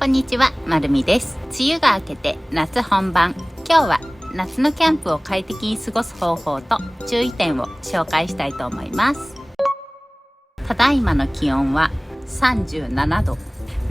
こんにちは、まるみです。梅雨が明けて夏本番。今日は夏のキャンプを快適に過ごす方法と注意点を紹介したいと思います。ただいまの気温は37度。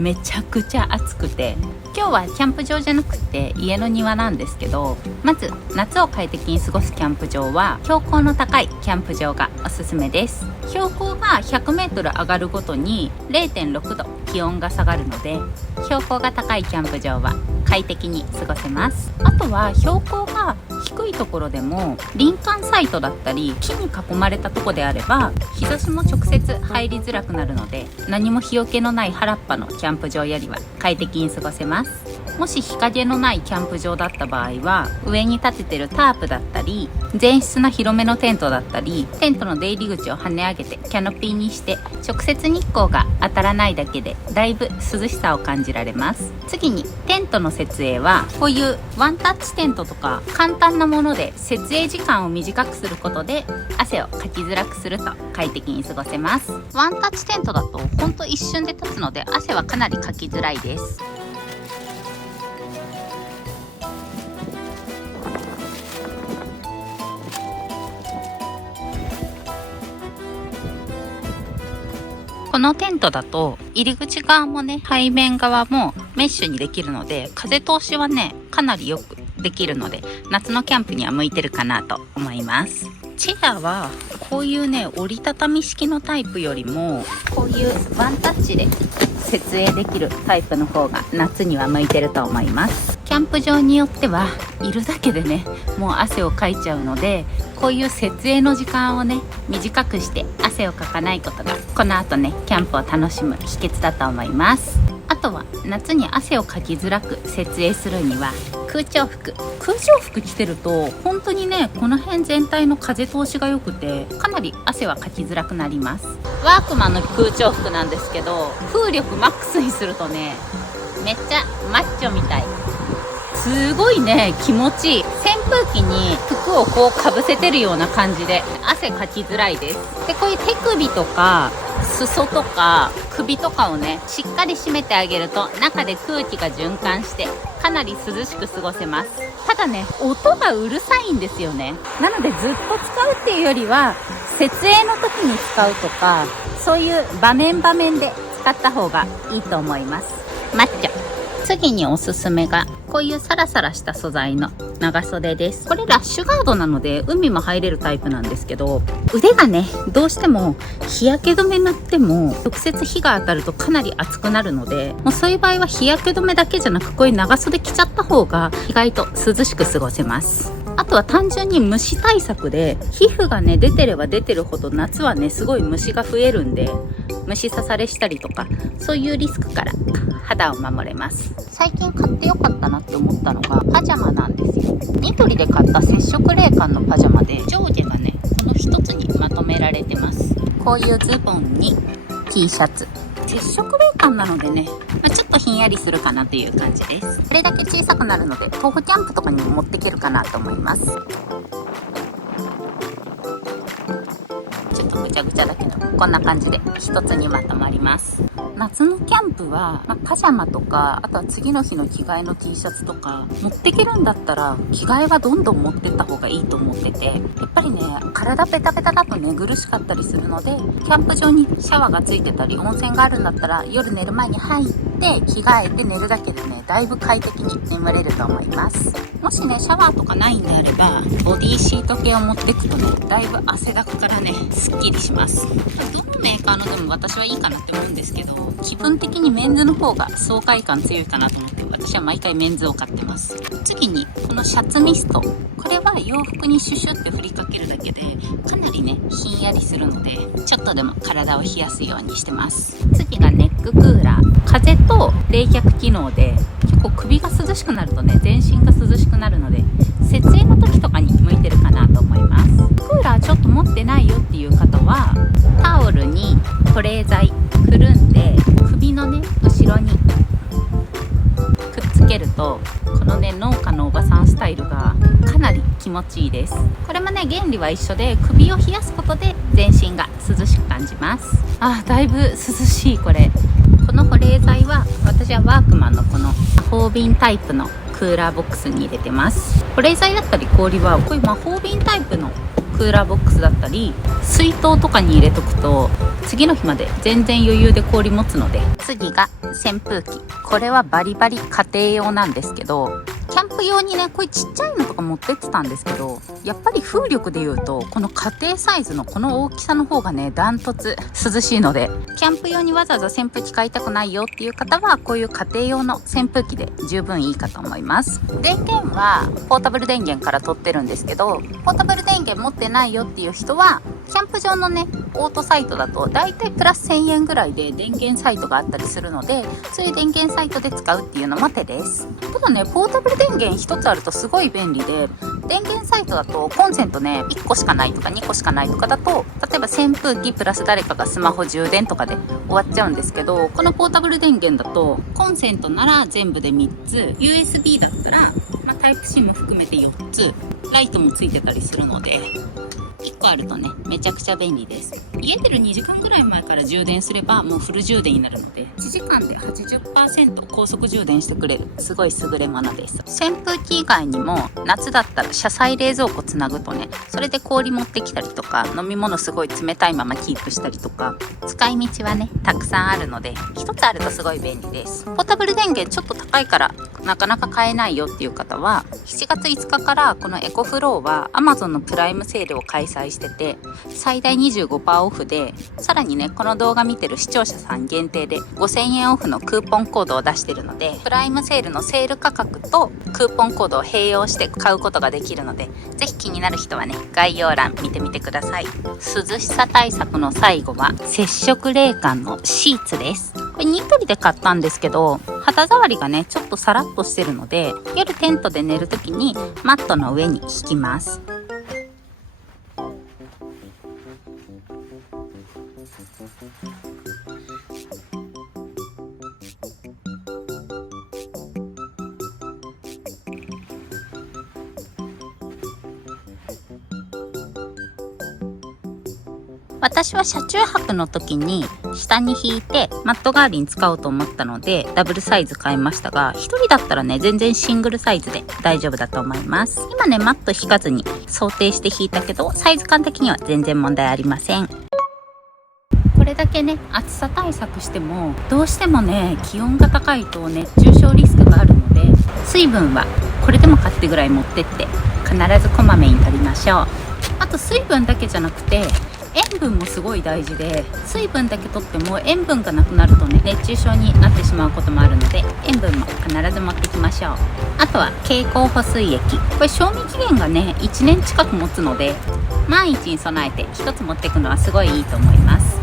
めちゃくちゃ暑くて、今日はキャンプ場じゃなくて家の庭なんですけど、まず夏を快適に過ごすキャンプ場は標高の高いキャンプ場がおすすめです。標高が 100m 上がるごとに 0.6 度気温が下がるので、標高が高いキャンプ場は快適に過ごせます。あとは標高が低いところでも林間サイトだったり木に囲まれたところであれば日差しも直接入りづらくなるので、何も日よけのない原っぱのキャンプ場よりは快適に過ごせます。もし日陰のないキャンプ場だった場合は、上に立ててるタープだったり全室の広めのテントだったり、テントの出入り口を跳ね上げてキャノピーにして直接日光が当たらないだけでだいぶ涼しさを感じられます。次にテントの設営は、こういうワンタッチテントとか簡単なもので設営時間を短くすることで汗をかきづらくすると快適に過ごせます。ワンタッチテントだとほんと一瞬で立つので汗はかなりかきづらいです。このテントだと入り口側もね、背面側もメッシュにできるので、風通しはねかなりよくできるので、夏のキャンプには向いてるかなと思います。チェアはこういうね折りたたみ式のタイプよりも、こういうワンタッチで設営できるタイプの方が夏には向いてると思います。キャンプ場によってはいるだけでねもう汗をかいちゃうので、こういう設営の時間をね短くして汗をかかないことが、この後ねキャンプを楽しむ秘訣だと思います。あとは夏に汗をかきづらく設営するには空調服着てると本当にねこの辺全体の風通しが良くて、かなり汗はかきづらくなります。ワークマンの空調服なんですけど、風力マックスにするとねめっちゃマッチョみたい、すごいね気持ちいい。扇風機に服をこうかぶせてるような感じで汗かきづらいです。で、こういう手首とか裾とか首とかをねしっかり締めてあげると、中で空気が循環してかなり涼しく過ごせます。ただね音がうるさいんですよね。なのでずっと使うっていうよりは設営の時に使うとか、そういう場面で使った方がいいと思います。マッチョ。次におすすめがこういうサラサラした素材の長袖です。これラッシュガードなので海も入れるタイプなんですけど、腕がねどうしても日焼け止め塗っても直接日が当たるとかなり熱くなるので、もうそういう場合は日焼け止めだけじゃなく、こういう長袖着ちゃった方が意外と涼しく過ごせます。あとは単純に虫対策で、皮膚がね出てれば出てるほど夏はねすごい虫が増えるんで、虫刺されしたりとかそういうリスクから肌を守れます。最近買ってよかったなって思ったのがパジャマなんですよ。ニトリで買った接触冷感のパジャマで、上下がねこの一つにまとめられてます。こういうズボンに T シャツ、接触冷感なのでね、ちょっとひんやりするかなという感じです。これだけ小さくなるので豆腐キャンプとかにも持っていけるかなと思います。ちょっとぐちゃぐちゃだけどこんな感じで一つにまとまります。夏のキャンプは、パジャマとか、あとは次の日の着替えの T シャツとか持ってけるんだったら着替えはどんどん持ってった方がいいと思ってて、やっぱりね体ペタペタだと寝苦しかったりするので、キャンプ場にシャワーがついてたり温泉があるんだったら夜寝る前に入って着替えて寝るだけでねだいぶ快適に眠れると思います。もしねシャワーとかないんであればボディシート系を持っていくとねだいぶ汗だくからねすっきりします。どのメーカーのでも私はいいかなって思うんですけど、気分的にメンズの方が爽快感強いかなと思って、私は毎回メンズを買ってます。次にこのシャツミスト、これは洋服にシュシュって振りかけるだけでかなりねひんやりするので、ちょっとでも体を冷やすようにしてます。次がネッククーラー、風と冷却機能で結構首が涼しくなるとね全身が涼しくなるので、設営の時とかに向いてるかなと思います。クーラーちょっと持ってないよっていう方はタオルに保冷剤くるんで首のね後ろにくっつけると、このね農家のおばさんスタイルがかなり気持ちいいです。これもね原理は一緒で、首を冷やすことで全身が涼しく感じます。だいぶ涼しい。これこの保冷剤は私はワークマンのこの魔法瓶タイプのクーラーボックスに入れてます。保冷剤だったり氷はこういう魔法瓶タイプのクーラーボックスだったり水筒とかに入れとくと次の日まで全然余裕で氷持つので。次が扇風機。これはバリバリ家庭用なんですけど、キャンプ用にねこういうちっちゃいのとか持ってってたんですけど、やっぱり風力でいうとこの家庭サイズのこの大きさの方がねダントツ涼しいので、キャンプ用にわざわざ扇風機買いたくないよっていう方はこういう家庭用の扇風機で十分いいかと思います。電源はポータブル電源から取ってるんですけど、ポータブル電源持ってないよっていう人はキャンプ場のねオートサイトだとだいたいプラス1000円ぐらいで電源サイトがあったりするので、そういう電源サイトで使うっていうのも手です。ただねポータブル電源1つあるとすごい便利で、電源サイトだとコンセントね1個しかないとか2個しかないとかだと、例えば扇風機プラス誰かがスマホ充電とかで終わっちゃうんですけど、このポータブル電源だとコンセントなら全部で3つ、 USB だったら、タイプ C も含めて4つ、ライトもついてたりするので1個あるとねめちゃくちゃ便利です。家出る2時間ぐらい前から充電すればもうフル充電になるので、1時間で 80% 高速充電してくれるすごい優れものです。扇風機以外にも夏だったら車載冷蔵庫つなぐとね、それで氷持ってきたりとか飲み物すごい冷たいままキープしたりとか、使い道はねたくさんあるので1つあるとすごい便利です。ポータブル電源ちょっと高いからなかなか買えないよっていう方は、7月5日からこのエコフローは Amazon のプライムセールを開催してて、最大 25% オフで、さらにねこの動画見てる視聴者さん限定で5000円オフのクーポンコードを出してるので、プライムセールのセール価格とクーポンコードを併用して買うことができるので、ぜひ気になる人はね概要欄見てみてください。涼しさ対策の最後は接触冷感のシーツです。これニトリで買ったんですけど、肌触りがねちょっとサラッとしてるので、夜テントで寝るときにマットの上に敷きます。私は車中泊の時に下に引いてマット代わりに使おうと思ったのでダブルサイズ買いましたが、一人だったらね全然シングルサイズで大丈夫だと思います。今ねマット引かずに想定して引いたけど、サイズ感的には全然問題ありません。これだけね暑さ対策してもどうしてもね気温が高いと熱中症リスクがあるので、水分はこれでも買ってぐらい持ってって必ずこまめに取りましょう。あと水分だけじゃなくて塩分もすごい大事で、水分だけ取っても塩分がなくなるとね熱中症になってしまうこともあるので、塩分も必ず持ってきましょう。あとは経口補水液、これ賞味期限がね1年近く持つので、万一に備えて1つ持っていくのはすごいいいと思います。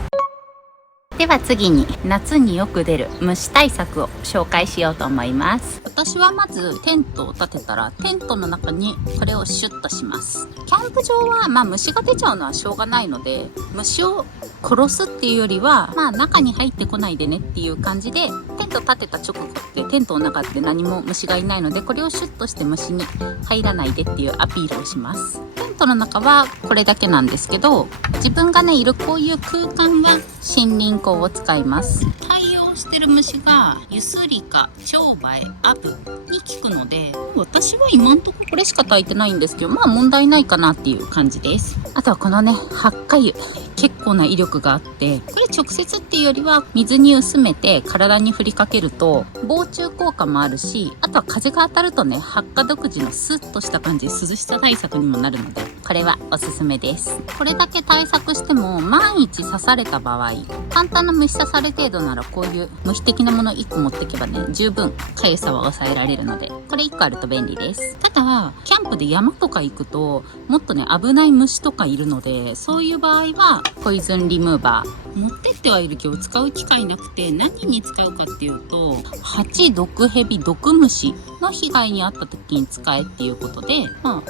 では次に夏によく出る虫対策を紹介しようと思います。私はまずテントを立てたらテントの中にこれをシュッとします。キャンプ場は虫が出ちゃうのはしょうがないので、虫を殺すっていうよりは中に入ってこないでねっていう感じで、テント立てた直後ってテントの中って何も虫がいないので、これをシュッとして虫に入らないでっていうアピールをします。テントの中はこれだけなんですけど、自分がねいるこういう空間は森林光を使います。対応してる虫がユスリカ、チョウバエ、アブに効くので、私は今んとここれしか炊いてないんですけど、問題ないかなっていう感じです。あとはこのね発火油、結構な威力があって、これ直接っていうよりは水に薄めて体に振りかけると防虫効果もあるし、あとは風が当たるとね発火独自のスッとした感じで涼しさ対策にもなるので、これはおすすめです。これだけ対策しても万一刺された場合、簡単な虫刺され程度ならこういう虫的なもの1個持っていけばね十分かゆさは抑えられるので、これ1個あると便利です。ただキャンプで山とか行くともっとね危ない虫とかいるので、そういう場合はポイズンリムーバー持ってってはいるけど使う機会なくて、何に使うかっていうとハチ、毒ヘビ、毒虫の被害に遭った時に使えっていうことで、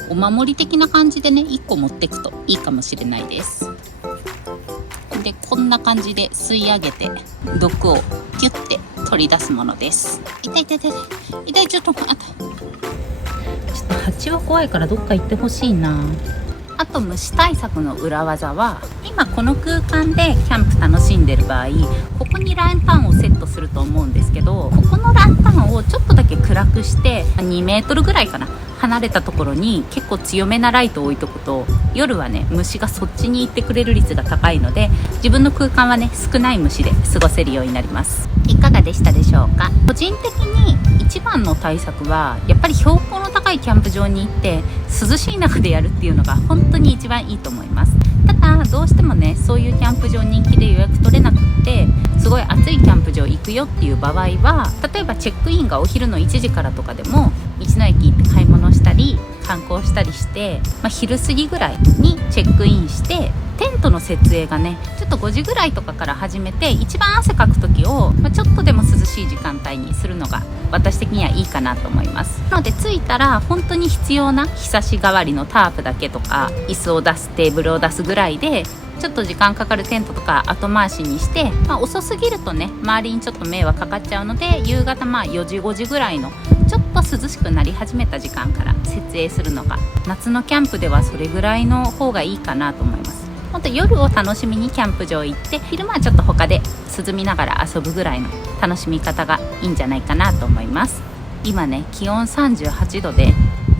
お守り的な感じでね1個持っていくといいかもしれないです。でこんな感じで吸い上げて毒をギュッて取り出すものです。痛い痛い痛い痛い、ちょっと待って、ちょっと蜂は怖いからどっか行ってほしいな。あと虫対策の裏技は、今この空間でキャンプ楽しんでる場合、ここにランタンをセットすると思うんですけど、ここのランタンをちょっとだけ暗くして2メートルぐらいかな離れたところに結構強めなライトを置いとくと、夜はね虫がそっちに行ってくれる率が高いので、自分の空間はね少ない虫で過ごせるようになります。いかがでしたでしょうか。個人的に一番の対策はやっぱり標高の高いキャンプ場に行って涼しい中でやるっていうのが本当に一番いいと思います。ただどうしてもねそういうキャンプ場人気で予約取れなくってすごい暑いキャンプ場行くよっていう場合は、例えばチェックインがお昼の1時からとかでも道の駅行って買い物したり観光したりして、昼過ぎぐらいにチェックインして、テントの設営がねちょっと5時ぐらいとかから始めて、一番汗かく時を、ちょっとでも涼しい時間帯にするのが私的にはいいかなと思います。なので着いたら本当に必要な日差し代わりのタープだけとか椅子を出すテーブルを出すぐらいで、ちょっと時間かかるテントとか後回しにして、遅すぎるとね周りにちょっと迷惑かかっちゃうので、夕方4時5時ぐらいのちょっと涼しくなり始めた時間から設営するのが、夏のキャンプではそれぐらいの方がいいかなと思います。本当夜を楽しみにキャンプ場行って、昼間はちょっと他で涼みながら遊ぶぐらいの楽しみ方がいいんじゃないかなと思います。今ね気温38度で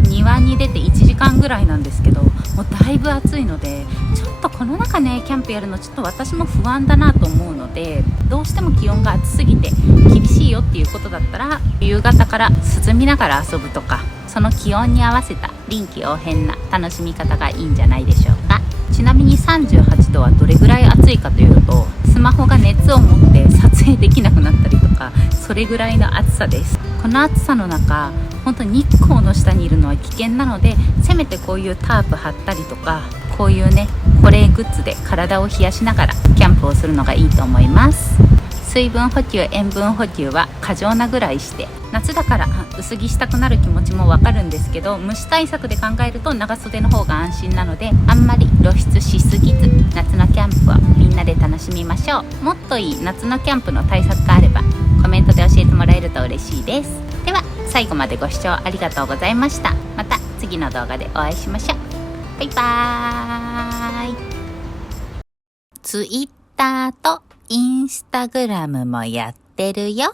庭に出て1時間ぐらいなんですけど、もうだいぶ暑いので、ちょっとこの中ねキャンプやるのちょっと私も不安だなと思うので、どうしても気温が暑すぎて厳しいよっていうことだったら、夕方から涼みながら遊ぶとか、その気温に合わせた臨機応変な楽しみ方がいいんじゃないでしょうか。ちなみに38度はどれぐらい暑いかというと、スマホが熱を持って撮影できなくなったりとか、それぐらいの暑さです。この暑さの中本当に日光の下にいるのは危険なので、せめてこういうタープ張ったりとか、こういうね保冷グッズで体を冷やしながらキャンプをするのがいいと思います。水分補給塩分補給は過剰なぐらいして、夏だから薄着したくなる気持ちもわかるんですけど、虫対策で考えると長袖の方が安心なので、あんまり露出しすぎず夏のキャンプをみんなで楽しみましょう。もっといい夏のキャンプの対策があればコメントで教えてもらえると嬉しいです。では最後までご視聴ありがとうございました。また次の動画でお会いしましょう。バイバーイ。ツイッターとインスタグラムもやってるよ。